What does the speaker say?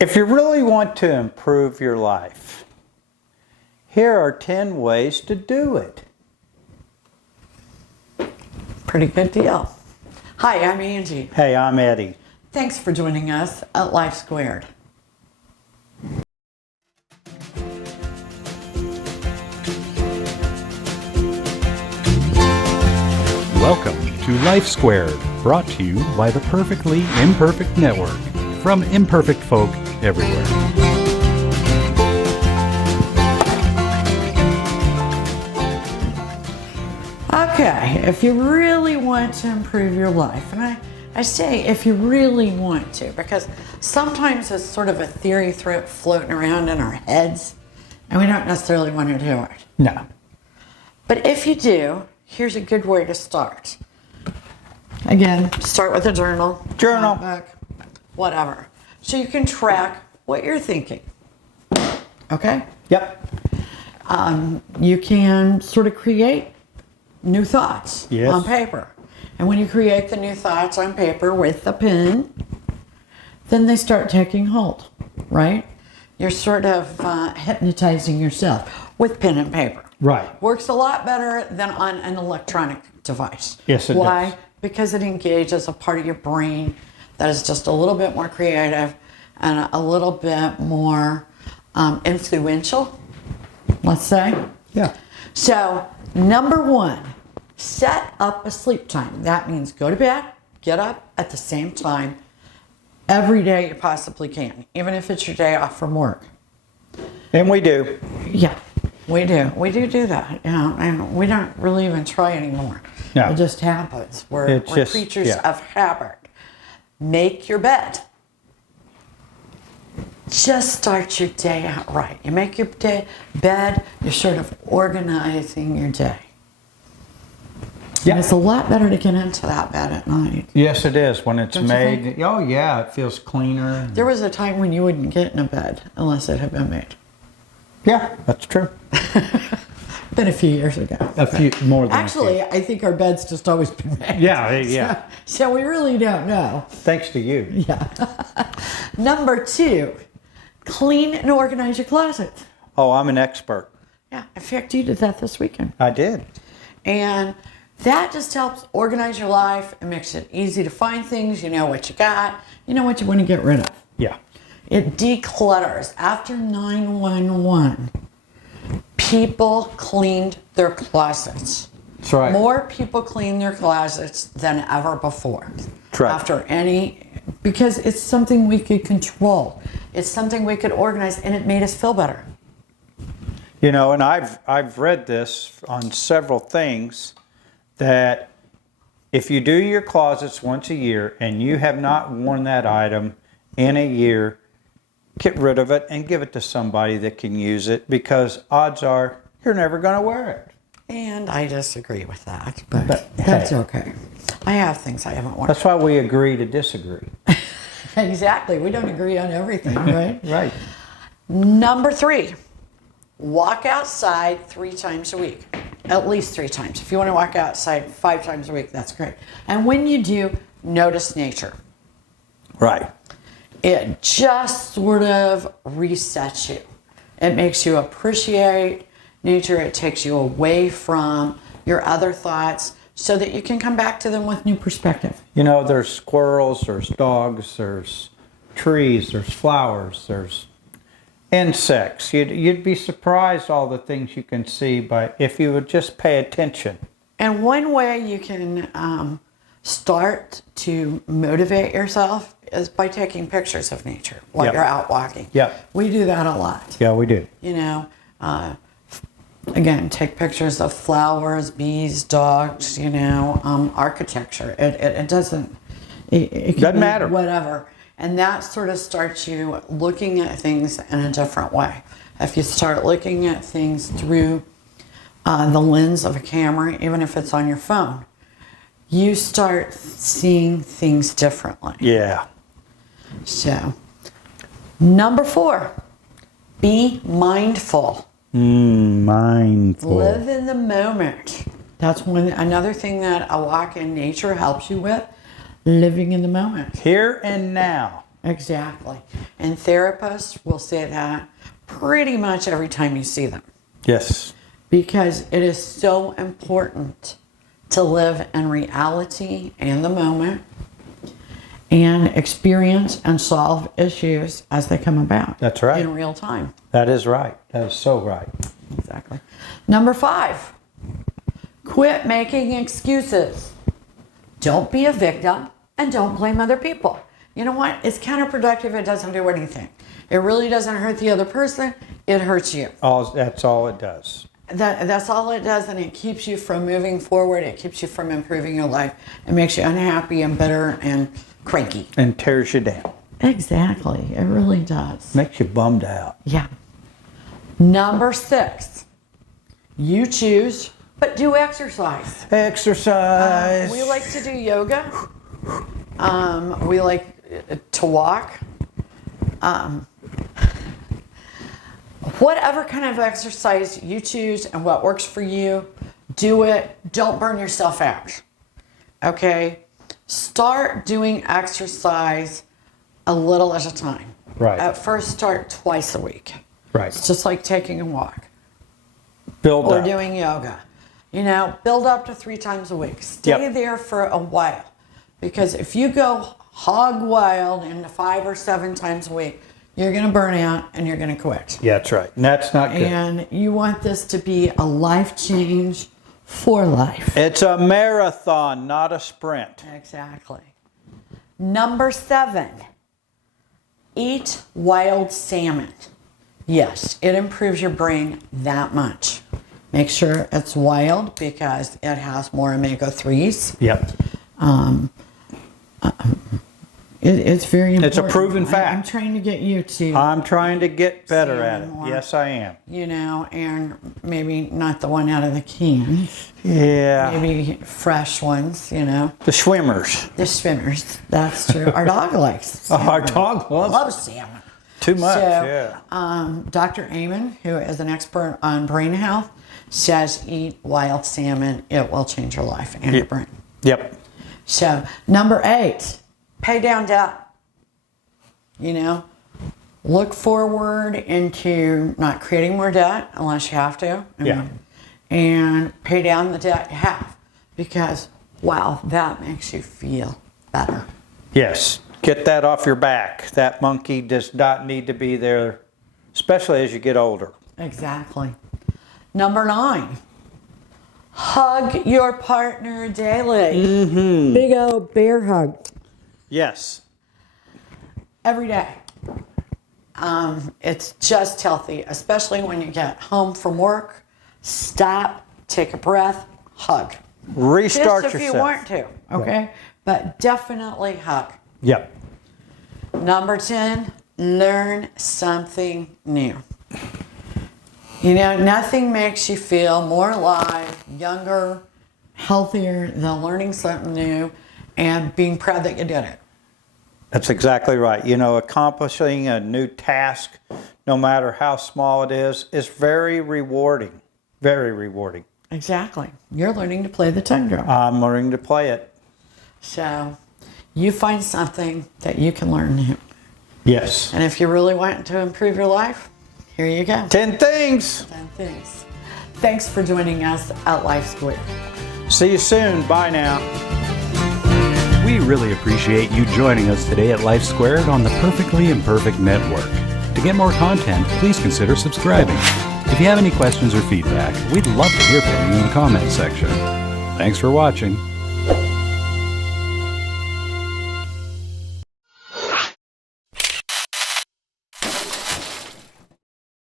If you really want to improve your life, here are 10 ways to do it. Pretty good deal. Hi, I'm Angie. Hey, I'm Eddie. Thanks for joining us at Life Squared. Welcome to Life Squared, brought to you by the Perfectly Imperfect Network, from imperfect folk everywhere. Okay, if you really want to improve your life, and I say if you really want to, because sometimes it's sort of a theory floating around in our heads, and we don't necessarily want to do it. No. But if you do, here's a good way to start. Again, start with a journal. Notebook, whatever. So you can track what you're thinking. Okay? Yep. You can sort of create new thoughts on paper. And when you create the new thoughts on paper with a pen, then they start taking hold, right? You're sort of hypnotizing yourself with pen and paper. Right. Works a lot better than on an electronic device. Yes, it does. Why? Because it engages a part of your brain that is just a little bit more creative and a little bit more influential, let's say. Yeah. So, number one, set up a sleep time. That means go to bed, get up at the same time every day you possibly can, even if it's your day off from work. And we do. Yeah, we do. We do that. You know, and we don't really even try anymore. No. It just happens. We're creatures of habit. Make your bed. Just start your day out right. You make your bed, you're sort of organizing your day. Yeah. And it's a lot better to get into that bed at night. Yes, it is. When it's Don't made. Oh, yeah, it feels cleaner. There was a time when you wouldn't get in a bed unless it had been made. Yeah, that's true. Been a few years ago. A few more than Actually, I think our bed's just always been made. Yeah. So we really don't know. Thanks to you. Yeah. Number two, clean and organize your closet. Oh, I'm an expert. Yeah. In fact, you did that this weekend. I did. And that just helps organize your life. It makes it easy to find things. You know what you got. You know what you want to get rid of. Yeah. It declutters. After 9/11, people cleaned their closets. That's right. More people clean their closets than ever before. That's right. Because it's something we could control. It's something we could organize, and it made us feel better. You know, and I've read this on several things, that if you do your closets once a year and you have not worn that item in a year, get rid of it and give it to somebody that can use it, because odds are you're never going to wear it. And I disagree with that, but that's okay. I have things I haven't worn. That's why we agree to disagree. Exactly. We don't agree on everything, right? Right. Number three, walk outside 3 times a week. At least 3 times. If you want to walk outside 5 times a week, that's great. And when you do, notice nature. Right. It just sort of resets you. It makes you appreciate nature. It takes you away from your other thoughts so that you can come back to them with new perspective. You know, there's squirrels, there's dogs, there's trees, there's flowers, there's insects. You'd be surprised all the things you can see if you would just pay attention. And one way you can start to motivate yourself is by taking pictures of nature while you're out walking. Yeah. We do that a lot. Yeah, we do. You know, again, take pictures of flowers, bees, dogs, you know, architecture. It doesn't matter. Whatever. And that sort of starts you looking at things in a different way. If you start looking at things through the lens of a camera, even if it's on your phone, you start seeing things differently. Yeah. So, number 4, be mindful. Mindful. Live in the moment. That's another thing that a walk in nature helps you with. Living in the moment. Here and now. Exactly. And therapists will say that pretty much every time you see them. Yes. Because it is so important to live in reality and the moment and experience and solve issues as they come about. That's right. In real time. That is right. That is so right. Exactly. Number 5, quit making excuses. Don't be a victim and don't blame other people. You know what? It's counterproductive. It doesn't do anything. It really doesn't hurt the other person. It hurts you. That's all it does. That's all it does, and it keeps you from moving forward. It keeps you from improving your life. It makes you unhappy and bitter and cranky. And tears you down. Exactly. It really does. Makes you bummed out. Yeah. Number 6, you choose, but do exercise. Exercise. We like to do yoga. We like to walk. Whatever kind of exercise you choose and what works for you, do it. Don't burn yourself out. Okay? Start doing exercise a little at a time. Right. At first, start twice a week. Right. It's just like taking a walk Build or up. doing yoga. You know, build up to 3 times a week. Stay there for a while. Because if you go hog wild into 5 or 7 times a week, you're going to burn out and you're going to quit. Yeah, that's right. And that's not good. And you want this to be a life change for life. It's a marathon, not a sprint. Exactly. Number 7, eat wild salmon. Yes, it improves your brain that much. Make sure it's wild because it has more omega-3s. Yep. It's very important. It's a proven fact. I'm trying to get you to, I'm trying to get better at it. Salmon more. Yes, I am. you know, and maybe not the one out of the can. Yeah. Maybe fresh ones, you know. The swimmers. The swimmers. That's true. Our dog likes Our dog loves salmon. too much. So, Yeah. Dr. Amen, who is an expert on brain health, says eat wild salmon. It will change your life and your brain. Yep. So, number 8, pay down debt. You know, look forward into not creating more debt unless you have to. Yeah. And pay down the debt you have because, wow, that makes you feel better. Yes. Get that off your back. That monkey does not need to be there, especially as you get older. Exactly. Number 9, hug your partner daily. Mm-hmm. Big old bear hug. Yes. Every day. It's just healthy, especially when you get home from work. Stop, take a breath, hug. Restart Just if yourself. you want to, okay? But definitely hug. Yep. Number 10, learn something new. You know, nothing makes you feel more alive, younger, healthier than learning something new and being proud that you did it. That's exactly right. You know, accomplishing a new task, no matter how small it is very rewarding. Very rewarding. Exactly. You're learning to play the tongue drum. I'm learning to play it. So you find something that you can learn new. Yes. And if you really want to improve your life, here you go. 10 things. 10 things. Thanks for joining us at Life Square. See you soon. Bye now. We really appreciate you joining us today at Life Squared on the Perfectly Imperfect Network. To get more content, please consider subscribing. If you have any questions or feedback, we'd love to hear from you in the comments section. Thanks for watching.